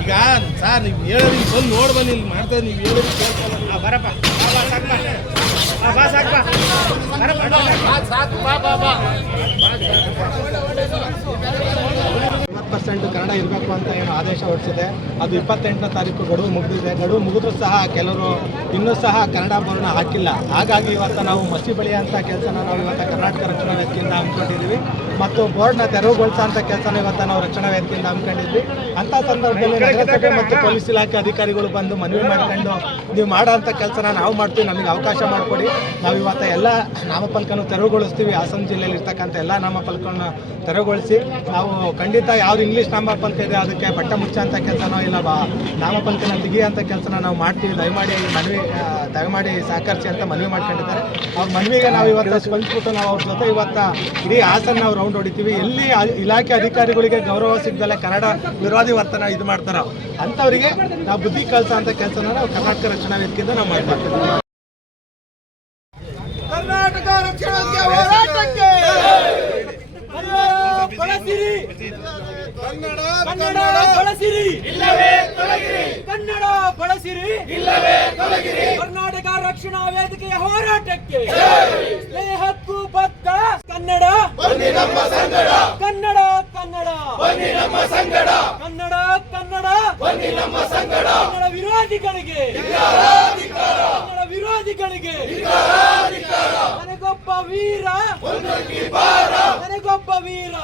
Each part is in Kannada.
ಈಗ ಸರ್ ನೀವು ಹೇಳೋದು ಬಂದು ನೋಡಿ ಬನ್ನಿ ಇಲ್ಲಿ ಮಾಡ್ತಾ ನೀವು ಹೇಳೋದು ಬರಪ್ಪ. ಬಾ ಬಾ ಬರಪ್ಪ ಸಾಕು ಬಾ ಬಾ ಬಾ. ಪರ್ಸೆಂಟ್ ಕನ್ನಡ ಇರಬೇಕು ಅಂತ ಏನು ಆದೇಶ ಹೊರಡಿಸಿದೆ. ಅದು ಇಪ್ಪತ್ತೆಂಟನೇ ತಾರೀಕು ಗಡುವು ಮುಗಿದಿದೆ. ಗಡುವು ಮುಗಿದ್ರೂ ಸಹ ಕೆಲವರು ಇನ್ನೂ ಸಹ ಕನ್ನಡ ಭವನ ಹಾಕಿಲ್ಲ. ಹಾಗಾಗಿ ಇವತ್ತು ನಾವು ಮಸಿ ಬೆಳೆಯುವಂಥ ಕೆಲಸನ ನಾವು ಇವತ್ತು ಕರ್ನಾಟಕ ರಕ್ಷಣಾ ವ್ಯಕ್ತಿಯಿಂದ ಹಮ್ಮಿಕೊಂಡಿದ್ದೀವಿ. ಮತ್ತು ಬೋರ್ಡ್ನ ತೆರವುಗೊಳಿಸೋ ಅಂತ ಕೆಲಸನ ಇವತ್ತು ನಾವು ರಕ್ಷಣಾ ವ್ಯಕ್ತಿಯಿಂದ ಹಮ್ಮಿಕೊಂಡಿದ್ವಿ ಅಂಥ ಸಂದರ್ಭದಲ್ಲಿ ನಗರಸಭೆ ಮತ್ತು ಪೊಲೀಸ್ ಇಲಾಖೆ ಅಧಿಕಾರಿಗಳು ಬಂದು ಮನವಿ ಮಾಡ್ಕೊಂಡು ನೀವು ಮಾಡೋ ಅಂಥ ಕೆಲಸನ ನಾವು ಮಾಡ್ತೀವಿ. ನಮಗೆ ಅವಕಾಶ ಮಾಡಿಕೊಡಿ. ನಾವು ಇವತ್ತು ಎಲ್ಲ ನಾಮಫಲಕನ್ನು ತೆರವುಗೊಳಿಸ್ತೀವಿ. ಹಾಸನ ಜಿಲ್ಲೆಯಲ್ಲಿ ಇರ್ತಕ್ಕಂಥ ಎಲ್ಲ ನಾಮಫಲಕವನ್ನು ತೆರವುಗೊಳಿಸಿ ನಾವು ಖಂಡಿತ ಯಾವ್ದು ಇಂಗ್ಲೀಷ್ ನಾಮಫಲಕ ಇದೆ ಅದಕ್ಕೆ ಬಟ್ಟ ಮುಚ್ಚ ಅಂತ ಕೆಲಸನೋ ಇಲ್ಲ ಬಾ ನಾಮಪಂಥನ ತೆಗಿ ಅಂತ ಕೆಲಸನ ನಾವು ಮಾಡ್ತೀವಿ. ದಯಮಾಡಿ ಮನವಿ ದಯಮಾಡಿ ಸಹಕರಿಸಿ ಅಂತ ಮನವಿ ಮಾಡ್ಕೊಂಡಿದ್ದಾರೆ. ಅವ್ರ ಮನವಿಗೆ ನಾವು ಇವತ್ತು ಸ್ಪಂದಿಸ್ಬಿಟ್ಟು ನಾವು ಅವ್ರ ಜೊತೆ ಇವತ್ತು ಇಡೀ ಹಾಸನ ನಾವು ರೌಂಡ್ ಹೊಡಿತೀವಿ. ಎಲ್ಲಿ ಇಲಾಖೆ ಅಧಿಕಾರಿಗಳಿಗೆ ಗೌರವ ಸಿಗ್ದಲ್ಲ ಕನ್ನಡ ವಿರೋಧಿ ವರ್ತನ ಇದು ಮಾಡ್ತಾರೋ ಅಂಥವರಿಗೆ ನಾವು ಬುದ್ಧಿ ಕಲಸ ಅಂತ ಕೆಲಸನ ನಾವು ಕರ್ನಾಟಕ ರಕ್ಷಣಾ ವೇದಿಕೆಯಿಂದ ನಾವು ಮಾಡ್ತೀವಿ ಕರ್ನಾಟಕ ರಕ್ಷಣಾ ಹೋರಾಟಕ್ಕೆ ಬಳಸಿರಿ ಕನ್ನಡ ಕನ್ನಡ ಬಳಸಿರಿ. ಇಲ್ಲವೇ ತೊಲಗಿರಿ. ಕನ್ನಡ ಬಳಸಿರಿ. ಇಲ್ಲವೇ ತೊಲಗಿರಿ. ಕರ್ನಾಟಕ ರಕ್ಷಣಾ ವೇದಿಕೆಯ ಹೋರಾಟಕ್ಕೆ. ಸ್ನೇಹಕ್ಕೂ ಬದ್ಧ. ಕನ್ನಡ. ನಮ್ಮ ಸಂಗಡ. ಕನ್ನಡ ಕನ್ನಡ. ನಮ್ಮ ಸಂಗಡ. ಕನ್ನಡ ಕನ್ನಡ. ನಮ್ಮ ಸಂಗಡ. ಕನ್ನಡ ವಿರೋಧಿಗಳಿಗೆ. ಕನ್ನಡ ವಿರೋಧಿಗಳಿಗೆ. ನನಗೊಬ್ಬ ವೀರ. ನನಗೊಬ್ಬ ವೀರ.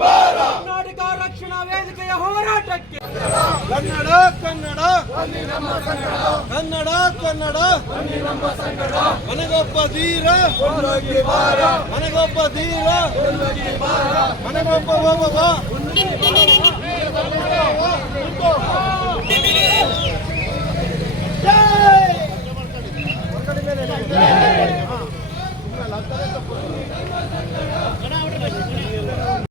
ಕರ್ನಾಟಕ ರಕ್ಷಣಾ ವೇದಿಕೆಯ ಹೋರಾಟಕ್ಕೆ. ಕನ್ನಡ ಕನ್ನಡ. ಕನ್ನಡ ಕನ್ನಡ. ಮನೆಗೊಬ್ಬ ಧೀರ. ಮನೆಗೊಬ್ಬ ಧೀರ. ನನಗೊಬ್ಬ